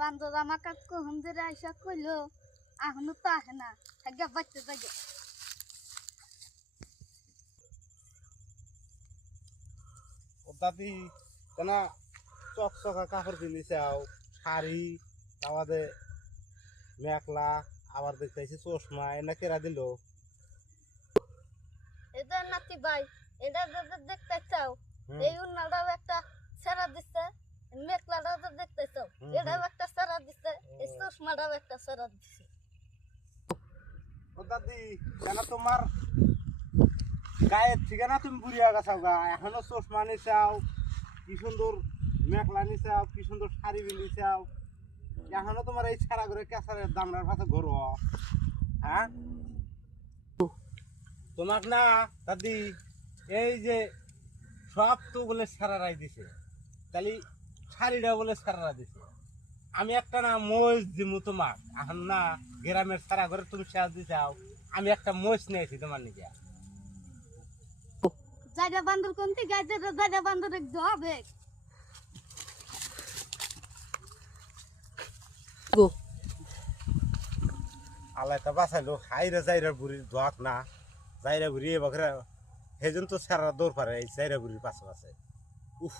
বান্দর আমাকে কখন ধরে আইসা কইলো এখনো তো আসে না আগে বাচ্চা জাগে ও দাদি কেনা চকচকা কাপড় কিনেছাও শাড়ি আমাদের মেখলা আবার দেখতেছি চশমা এনা কেরা দিল এটা নাতি ভাই এটা দেখতে চাও এই উন্নাটাও একটা সেরা দিচ্ছে মেঘলাটাও তো দেখতে চাও এটাও একটা সেরা দিচ্ছে এই চশমাটাও একটা সেরা দিচ্ছে ও দাদি কেন তোমার গায়ের ঠিকানা তুমি বুড়িয়া গেছাও গা এখনো চশমা নিছাও কি সুন্দর মেখলা নিছাও কি সুন্দর শাড়ি বিনিছাও এখনো তোমার এই ছাড়া করে কেসারের দামড়ার পাশে ঘোরো হ্যাঁ তোমাক না দাদি এই যে সব তো বলে সারারাই দিছে তাহলে শাড়িটা বলে সারারা দিছে আমি একটা না মহিষ দিমু তোমাক এখন না গ্রামের সারা ঘরে তুমি সাজ দিছাও আমি একটা মহিষ নিয়েছি তোমার নিজে জায়গা বান্দর কোনটি গাইতে জায়গা বান্দর হবে গো আল্লাহটা বাঁচাইলো হাইরা যাইরা বুড়ির দোয়াক না যাইরা বুড়ি এবার হেজন তো সারা দৌড় পারে এই যাইরা বুড়ির পাশে পাশে উফ